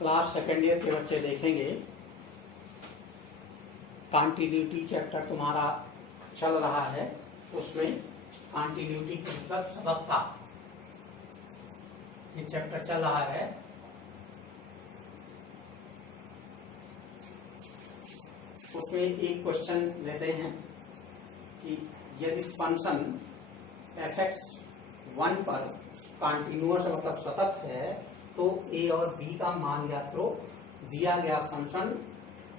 Class second year के बच्चे देखेंगे। कॉन्टिन्यूटी चैप्टर तुम्हारा चल रहा है, उसमें कॉन्टिन्यूटी का मतलब सततता, ये चैप्टर चल रहा है। उसमें एक क्वेश्चन लेते हैं कि यदि फंक्शन fx1 पर कॉन्टिन्यूअस मतलब सतत है तो a और b का मान ज्ञात करो। दिया गया function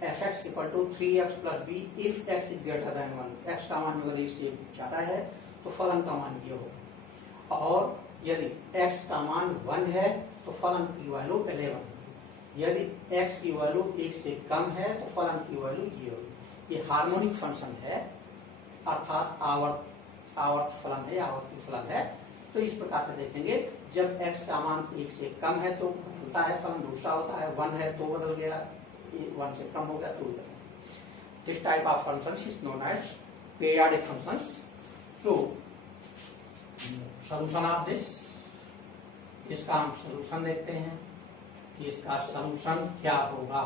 fx equal to 3x plus b if x is greater than 1, x का मान अगर इससे ज्यादा है तो फलन का मान ये होगा, और यदि x का मान 1 है तो फलन की वैल्यू 11, यदि x की वैल्यू 1 से कम है तो फलन की वैल्यू 0। ये हार्मोनिक फंक्शन है, अर्थात आवर्त फलन है, आवर्ती फलन है। तो इस प्रकार से देखेंगे, जब x का मान 1 से कम है तो बदलता है फलन, दूसरा होता है 1 है तो बदल गया, 1 से कम हो गया तो बदल। This type of functions is known as periodic functions. तो सॉल्यूशन ऑफ दिस, इसका हम सॉल्यूशन देखते हैं कि इसका सॉल्यूशन क्या होगा।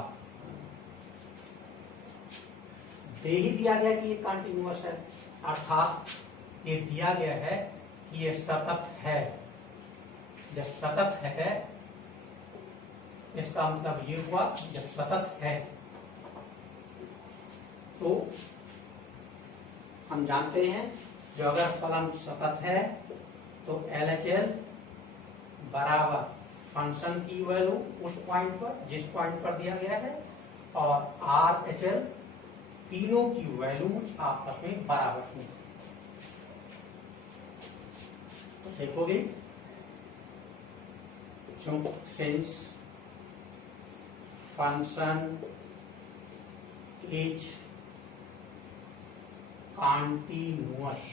दे ही दिया गया कि ये कंटिन्यूअस है, अर्थात ये दिया गया है कि ये सतत है। जब सतत है इसका मतलब ये हुआ, जब सतत है तो हम जानते हैं जो अगर फलन सतत है तो LHL बराबर फंक्शन की वैल्यू उस पॉइंट पर जिस पॉइंट पर दिया गया है, और RHL तीनों की वैल्यू आपस में बराबर होंगी। देखोगे सिंस फंक्शन इज कॉन्टिन्यूअस,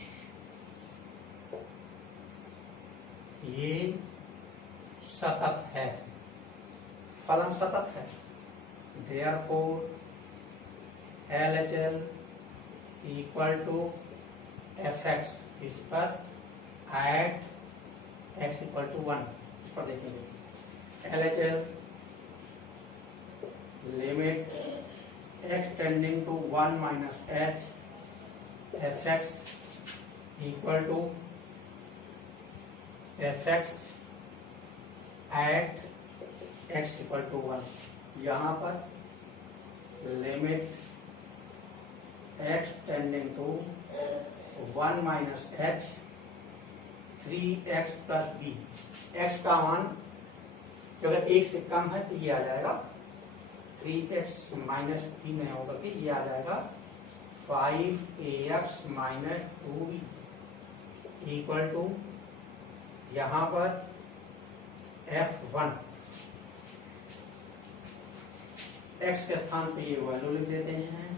ये सतत है, फलन सतत है, therefore LHL equal to fx, इस पर एट x इक्वल टू 1, इस पर देखेंगे LHL limit x tending to 1 minus h fx equal to fx at x equal to 1। यहाँ पर limit x tending to 1 minus h 3x plus b, x का मान अगर 1 से कम है तो ये आ जाएगा 3x माइनस b में होगा कि ये आ जाएगा 5ax minus 2b equal to यहाँ पर f1, x के स्थान पे ये वैल्यू लिख देते हैं,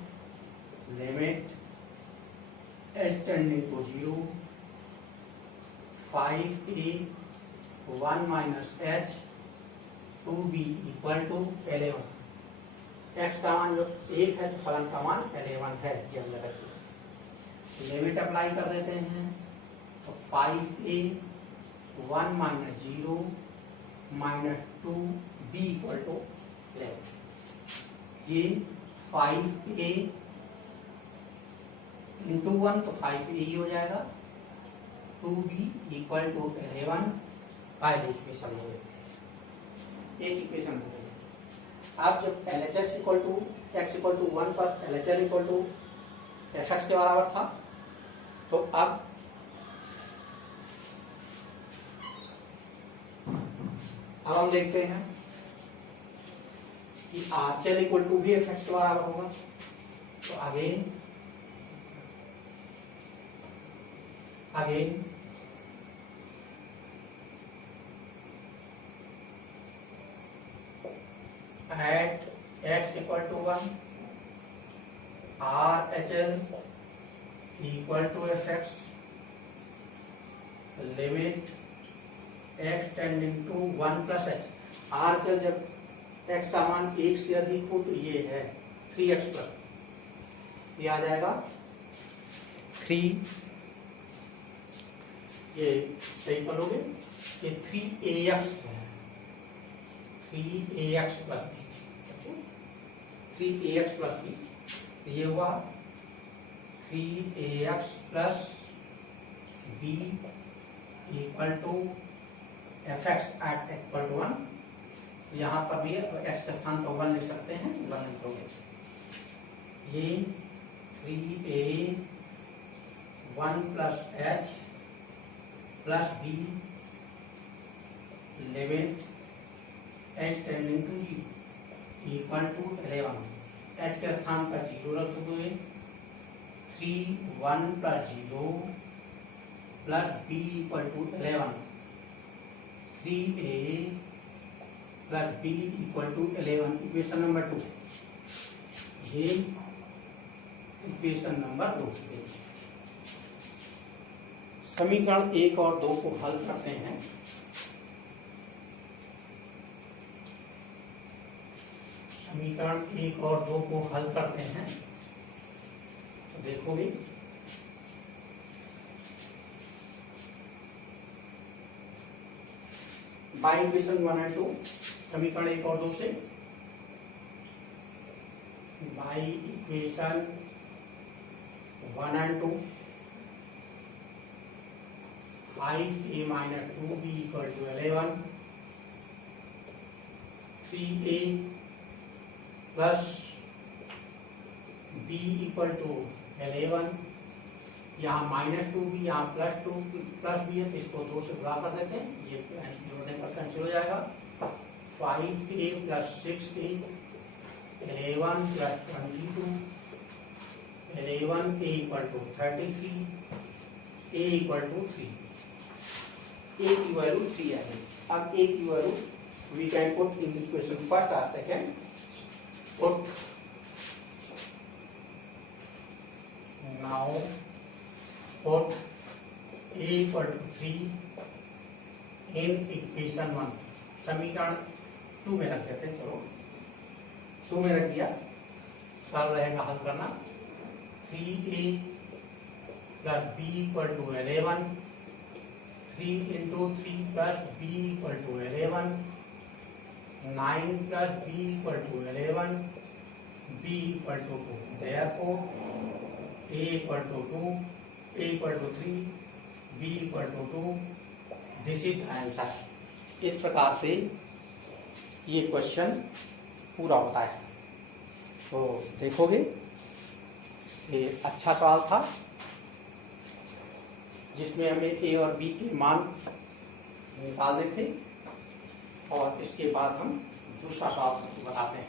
limit h tending to 0 5a 1 minus h 2b equal to 11। x का मान जो 1 है तो फलन का मान 11 है, ये हम रखिए। लिमिट अप्लाई कर देते हैं तो 5a 1 minus 0 minus 2b equal to 11। ये 5a इंटू 1 तो 5a ही हो जाएगा, 2b इक्वल टू 11, पहले इक्वेशन हो गई, एक इक्वेशन हो गई। अब जब LHS equal to x equal to 1 पर LHL इक्वल टू fx के बराबर था, तो अब हम देखते हैं कि RHL इक्वल टू भी fx के बराबर होगा। तो again at x equal to 1 RHL equal to fx limit x tending to 1 plus h। RHL जब x का मान 1 से अधिक हो तो ये है 3x प्लस, ये आ जाएगा 3, ये सही करोगे, ये 3ax है, 3ax plus B, 3ax plus B, ये हुआ 3ax plus B equal to f x at equal to 1। यहाँ पर भी एक्स के स्थान पर 1 लिख सकते हैं, 1 लिखोगे। ये 3a 1 plus H plus B 11 H tending to G equal to 11। H के स्थान पर 0 रख दोगे, 3 1 plus 0 plus B equal to 11, 3a plus B equal to 11, equation number 2। ये इक्वेशन नंबर 2। समीकरण 1 और 2 को हल करते हैं। समीकरण 1 और 2 को हल करते हैं तो देखोगे बाई इक्वेशन 1 एंड 2, समीकरण 1 और 2 से by equation 1 and 2, 5a minus 2b equal to 11, 3a plus b equal to 11, यहाँ -2b यहाँ प्लस b है तो इसको 2 से गुणा कर देते हैं, ये जोड़ने पर कैंसिल हो जाएगा। 5a plus 6a 11 plus 22, 11a equal to 33, a equal to 3, a की वैल्यू 3 है। अब a की value we can put in equation first और second. Put now put a equal to 3 in equation 1, समीकरण 2 में रख देते हैं। चलो 2 में रख दिया, सरल रहेगा हल करना। 3a plus b equal to 11, 3 into 3 plus b equal to 11, 9 plus b equal to 11, b equal to 2, therefore a equal to 2, a equal to 3, b equal to 2, this is answer. इस प्रकार से ये क्वेश्चन पूरा होता है। तो देखोगे ये अच्छा सवाल था जिसमें हमें a और b के मान निकालने थे और इसके बाद हम दूसरा सवाल बनाते हैं।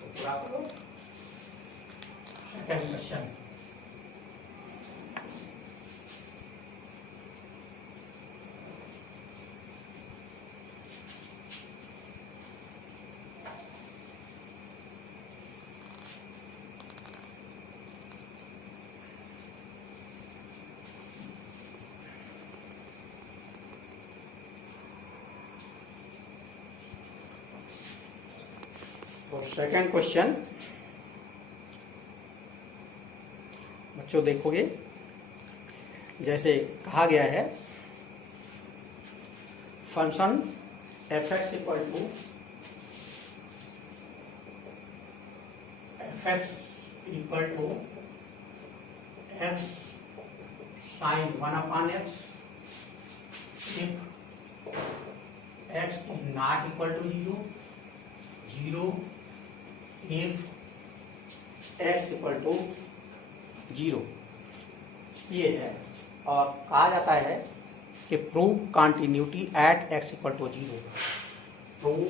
तो पूरा करो सेकंड क्वेश्चन। तो सेकंड क्वेश्चन बच्चों देखोगे, जैसे कहा गया है function f x equal to x sine 1/x if x is not equal to 0 if x equal to 0, ये है। और कहा जाता है कि prove continuity at x equal to 0, prove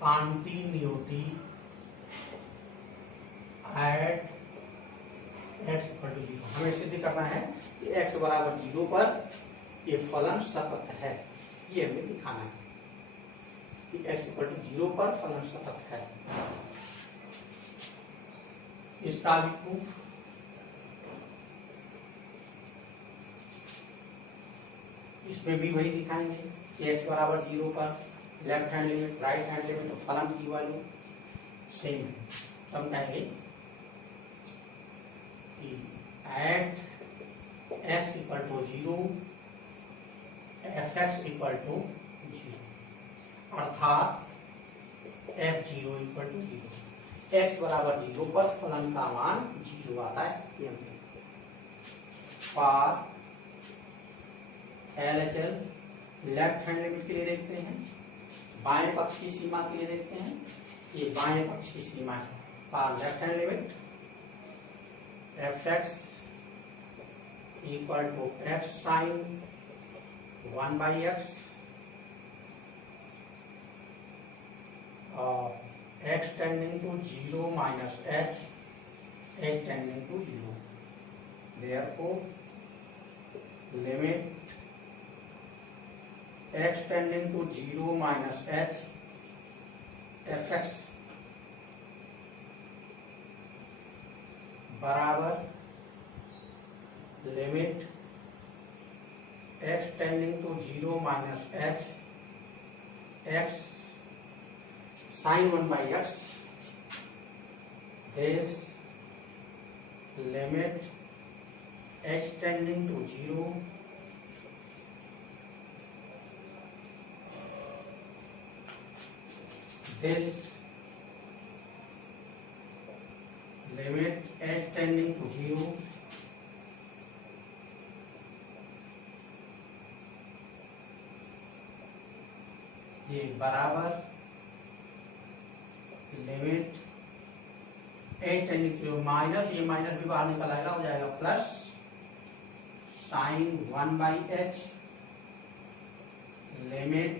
continuity at x equal to 0। हमें सिद्ध करना है कि एक्स बराबर 0 पर ये फलन सतत है, ये हमें दिखाना है कि x इक्वल टू 0 पर फलन सतत है। इसका भी प्रूफ इसमें भी वही दिखाएंगे कि x बराबर 0 पर left hand limit right hand limit फलन की वैल्यू सेम है। तो हम कहेंगे कि at x equal to 0 f x equal to 0, अर्थात f0 इक्वल टू 0, x बराबर 0 पर फलन का मान 0 आता है। For LHL left hand limit के लिए देखते हैं, बाएं पक्ष की सीमा के लिए देखते हैं। ये बाएं पक्ष की सीमा है। For left hand limit f x equal to f sin 1/x और x tending to 0 minus h tending to 0, therefore limit x tending to 0 minus h f x बराबर limit x tending to 0 minus h x sin 1/x, this limit x tending to 0 this limit h tending to 0 ये बराबर limit at tending to 0 minus, ये minus भी बाहर निकल आएगा, हो जाएगा plus sine 1/h limit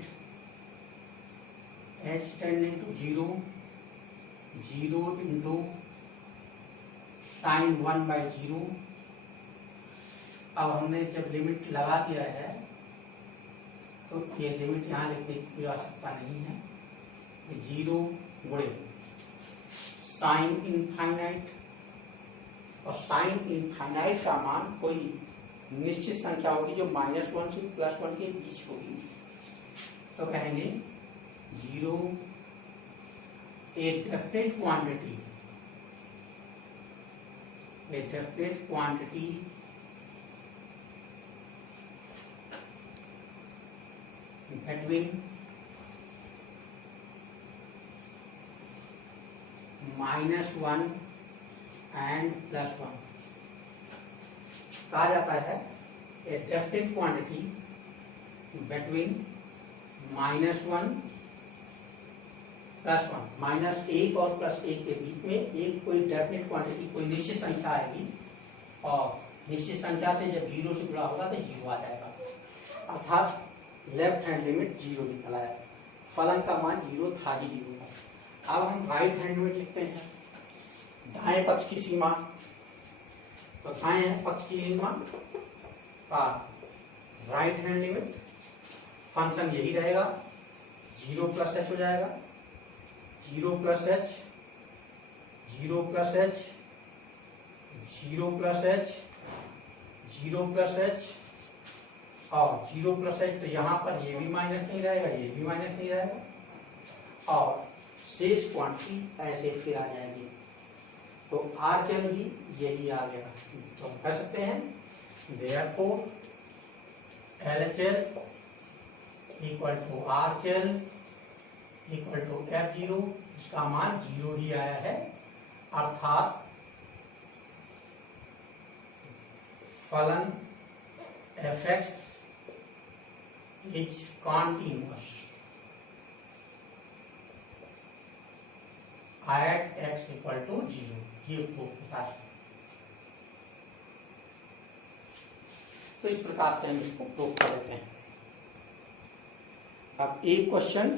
h tending to 0 0 into sine 1/0। अब हमने जब लिमिट लगा दिया है तो ये लिमिट यहाँ लिखने की आवश्यकता नहीं है। 0 गुणे साइन इनफाइनाइट, और साइन इनफाइनाइट का मान कोई निश्चित संख्या होगी जो -1 से +1 के बीच होगी, तो कहेंगे 0 a definite quantity between -1 and +1 कहा जाता है। a definite quantity between -1 +1, -1 और +1 के बीच में एक कोई डेफिनेट क्वांटिटी, कोई निश्चित संख्या आएगी, और निश्चित संख्या से जब 0 से जुड़ा होगा तो 0 आ जाएगा, अर्थात लेफ्ट हैंड लिमिट 0 निकल आया। फलन का मान 0 था ही 0 था। अब हम राइट हैंड लिमिट लिखते हैं, दाएं पक्ष की सीमा। तो दाएं पक्ष की सीमा का राइट हैंड लिमिट फंक्शन यही रहेगा, 0 + h हो जाएगा, 0 + h 0 + h 0 + h 0 + h और 0 + h, तो यहाँ पर ये भी माइनस नहीं रहेगा, ये भी माइनस नहीं रहेगा, और शेष क्वांटिटी ऐसे फिर आ जाएगी। तो RHL भी यही आ गया, तो हम कह सकते हैं therefore LHL equal to RHL equal to F0, इसका मान 0 ही आया है, अर्थात फलन fx is continuous at x equal to 0, ये प्रूफ होता है। तो इस प्रकार से हम इसको प्रूफ कर लेते हैं। अब एक क्वेश्चन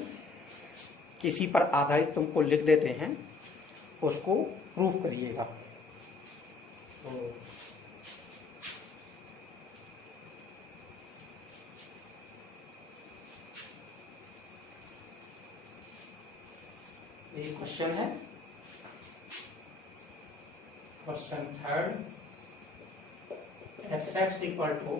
किसी पर आधारित तुमको लिख देते हैं, उसको प्रूफ करिएगा। तो एक क्वेश्चन है, question 3, fx equal to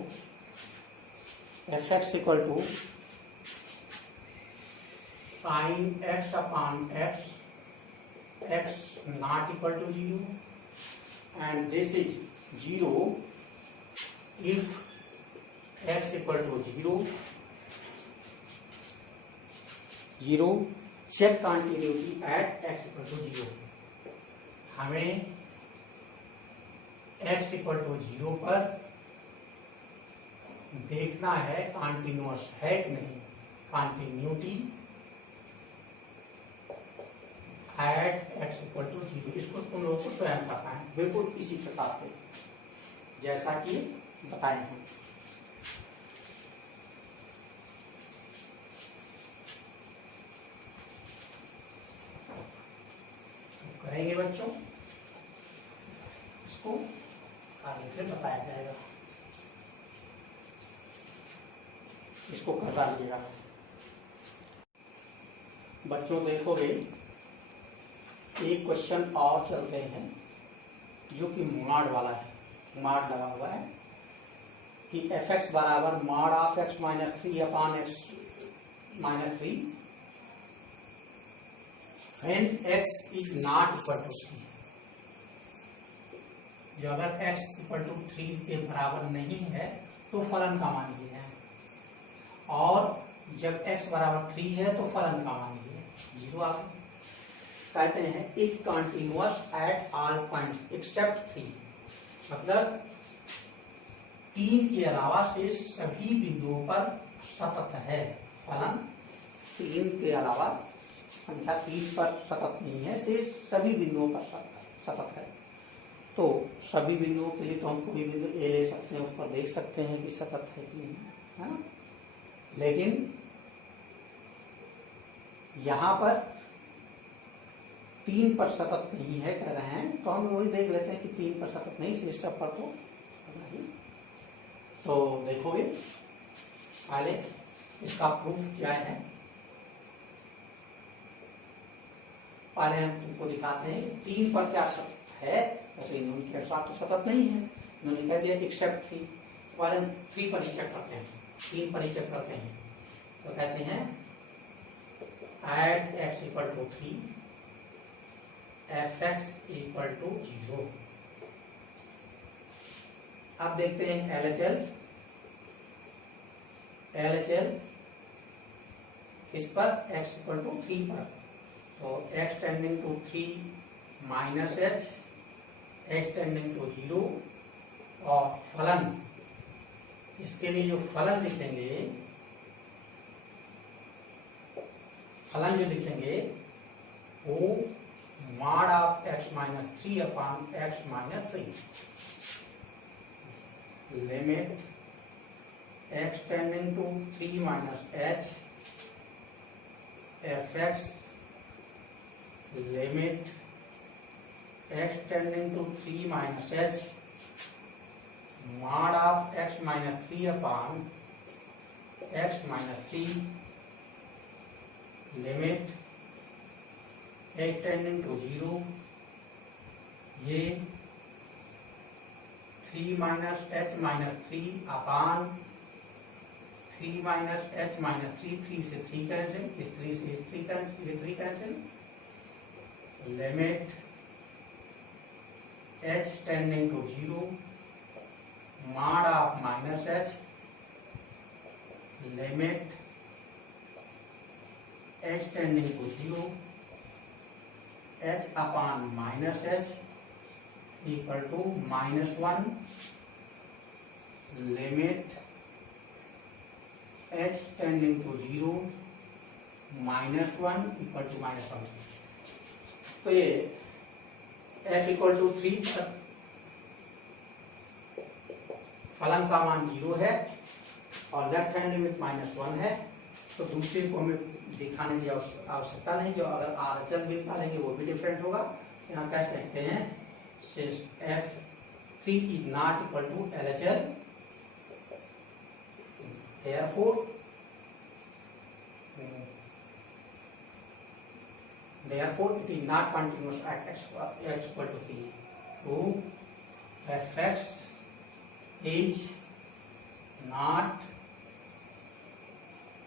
sin x/x, x not equal to 0, and this is 0 if x equal to 0 0 check continuity at x equal to 0। हमें x इक्वल टू 0 पर देखना है कॉन्टिन्यूअस है कि नहीं, continuity at x equal to 0। इसको तुम लोगों को स्वयं पता है, बिल्कुल इसी प्रकार से जैसा कि बताए हैं। तो करेंगे बच्चों, इसको आगे से बताया जाएगा, इसको कर डालिएगा बच्चों। देखोगे एक क्वेश्चन और चलते हैं जो कि मॉड वाला है, मॉड लगा हुआ है कि एफ एक्स बराबर mod of x minus 3 upon x minus 3 when x is not equal to 3। जो अगर x इक्वल टू 3 के बराबर नहीं है तो फलन का मान ये है, और जब x बराबर 3 है तो फलन का मान ये है 0 आगे। कहते हैं is continuous at all points accept 3, मतलब 3 के अलावा से सभी बिंदुओं पर सतत है फलन। 3 के अलावा संख्या 3 पर सतत नहीं है, शेष सभी बिंदुओं पर सतत है। तो सभी बिंदुओं के लिए तो हम कोई बिंदु ए ले सकते हैं, उस पर देख सकते हैं कि सतत है कि नहीं, है ना। लेकिन यहाँ पर 3 पर सतत नहीं है कह रहे हैं, तो हम वही देख लेते हैं कि 3 पर सतत नहीं, शेष सब पर तो नहीं। तो देखोगे पहले इसका प्रूफ क्या है, पहले हम तुमको दिखाते हैं 3 पर क्या सतत है। वैसे इन्होंने के साथ तो सतत नहीं है, इन्होंने कह दिया एक्सेप्ट 3। पहले हम 3 पर ही चेक करते हैं, 3 पर ही चेक करते हैं। तो कहते हैं at x equal to 3 f x equal to 0। अब देखते हैं LHL इस पर x इक्वल टू 3 पर, तो x tending to 3 minus h, x tending to 0, और फलन, इसके लिए जो फलन लिखेंगे, फलन जो लिखेंगे वो mod of x minus 3 upon x minus 3, limit x tending to 3 minus h f x, limit x tending to 3 minus h mod of x minus 3 upon x minus 3, limit x tending to 0, ये 3 minus h minus 3 upon 3 minus h minus 3, 3 से 3 cancel, इस 3 से इस 3 cancel, ये 3 cancel, limit h tending to 0 mod of minus h, limit h tending to 0 h upon minus h equal to -1, limit h tending to 0 -1 equal to -1। तो ये f equal to 3 पर फलन का मान 0 है और लेफ्ट हैंड लिमिट -1 है, तो दूसरे को हमें दिखाने की आवश्यकता नहीं। जो अगर RHL भी निकालेंगे वो भी डिफरेंट होगा। यहाँ कह सकते हैं F3 is not equal to LHL, therefore it is not continuous at x equal to 3. So fx is not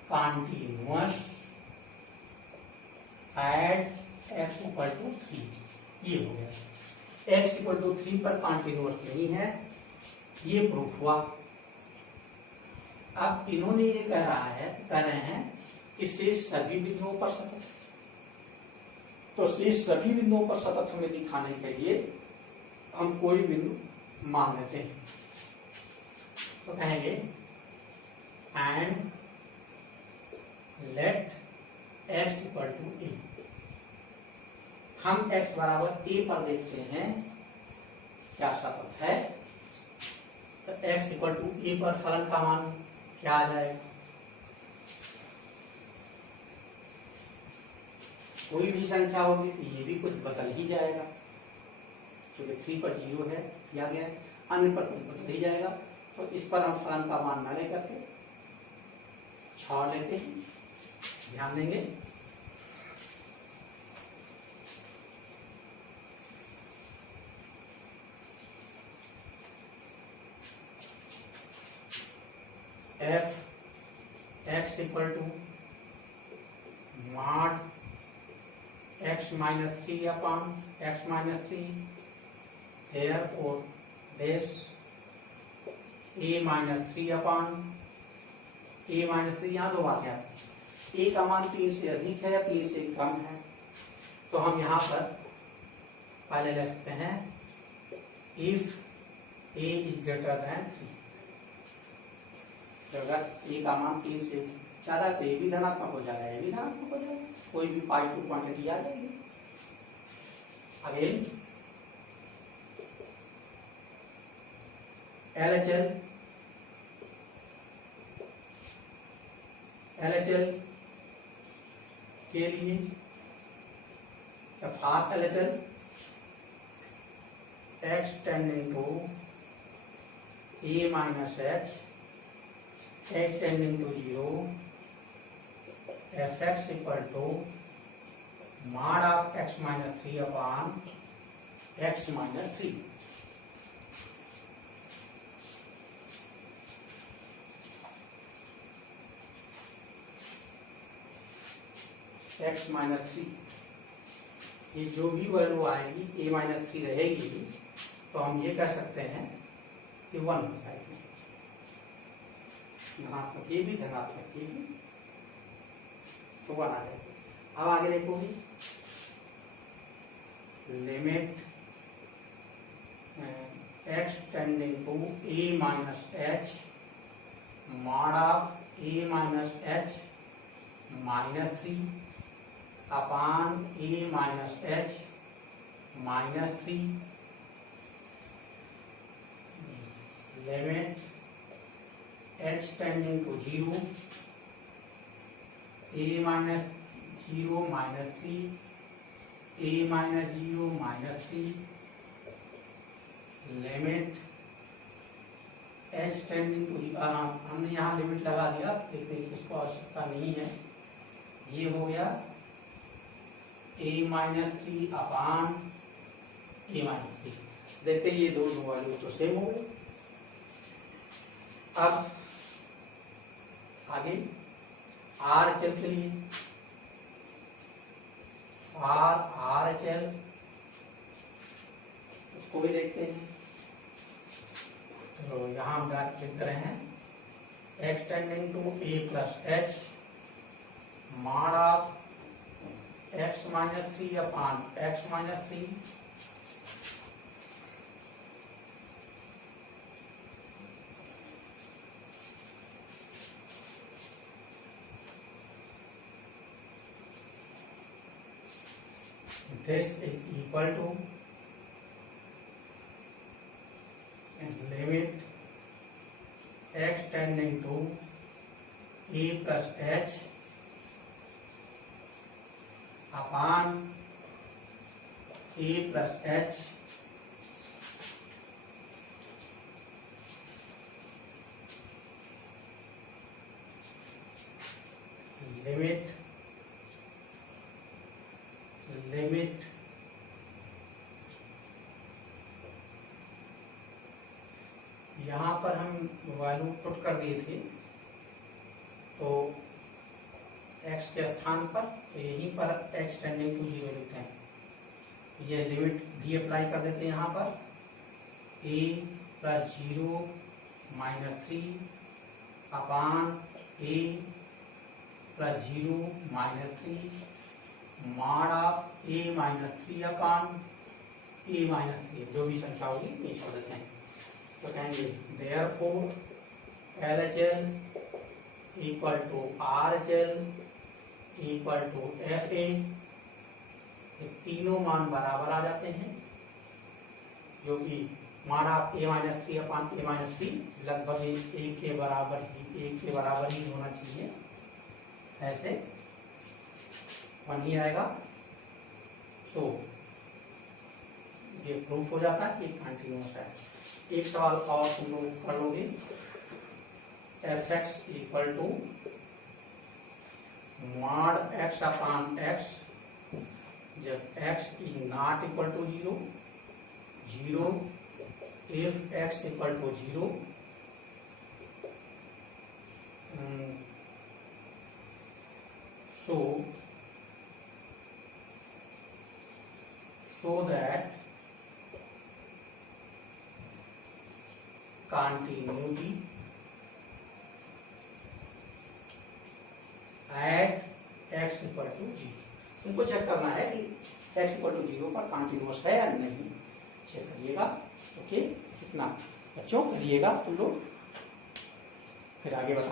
continuous at x equal to 3। ये हो गया, x इक्वल टू 3 पर कॉन्टिन्यूअस नहीं है, ये प्रूफ हुआ। अब इन्होंने ये कह रहे हैं कि शेष सभी बिंदुओं पर सतत है। तो शेष सभी बिंदुओं पर सतत हमें दिखाने के लिए हम कोई बिंदु मान लेते हैं। तो कहेंगे and let x equal to a. हम x बराबर a पर देखते हैं क्या सतत है। तो x इक्वल टू ए पर फलन का मान क्या आ जाएगा? कोई भी संख्या होगी तो ये भी कुछ बदल ही जाएगा, क्योंकि 3 पर 0 है दिया गया है, अन्य पर कुछ बदल ही जाएगा। तो इस पर हम फलन का मान न लेकर के छोड़ लेते हैं। ध्यान देंगे f x equal to mod x minus 3 upon x minus 3, therefore this a minus 3 upon a minus 3। यहाँ दो बातें आती हैं, a का मान 3 से अधिक है या 3 से कम है। तो हम यहाँ पर पहले ले सकते हैं if a is greater then 3। तो अगर a का मान 3 से ज्यादा है तो ये भी धनात्मक हो जाएगा, ये भी धनात्मक हो जाएगा, कोई भी पाई टू क्वांटिटी आ जाएगी। अगेन LHL के लिए for LHL x tending to a minus h x tending to 0 fx equal to mod of x minus 3 upon x minus 3। x minus 3 ये जो भी वैल्यू आएगी a माइनस 3 रहेगी, तो हम ये कह सकते हैं कि 1 हो जाएगी। धनात्मक ये भी धनात्मक ये भी, तो 1 आ जाएगी। अब आगे देखोगे limit x tending to a minus h mod of a minus h minus 3 upon a minus h minus 3 limit h tending to 0 a minus 0 minus 3 a minus 0 minus 3 limit h tending to, हमने यहाँ limit लगा दिया, देखते हैं इसको आवश्यकता नहीं है। ये हो गया a minus 3 upon a minus 3। देखते ये दो वैल्यू तो सेम हो गए। अब आगे RHL के लिए RHL उसको भी देखते हैं। तो यहाँ हम लिख रहे हैं x tending to a plus h mod of x minus 3 upon x minus 3 this is equal to limit x tending to a plus h upon a plus h limit यहाँ पर हम वैल्यू पुट कर दिए थे, तो x के स्थान पर तो यहीं पर x टेंडिंग टू 0 लिखते हैं। ये लिमिट भी अप्लाई कर देते हैं यहाँ पर a plus 0 minus 3 upon a plus 0 minus 3 mod of a minus 3 upon a minus 3, जो भी संख्या होगी ये छोड़ देते हैं। तो कहेंगे therefore LHL equal to RHL equal to FA, ये तीनों मान बराबर आ जाते हैं, जो कि mod of a minus 3 upon a minus 3 लगभग एक के बराबर ही होना चाहिए, ऐसे बन ही आएगा। तो ये प्रूफ हो जाता है कि कंटिन्यूअस है। एक सवाल और तुम लोग कर लोगे, fx equal to mod x upon x जब x is not equal to 0, 0 if x equal to 0, so that continuity at x equal to 0। तुमको चेक करना है कि x इक्वल टू 0 पर कंटिन्यूअस है या नहीं, चेक करिएगा। ओके, इतना बच्चों करिएगा तुम लोग, फिर आगे बताएं।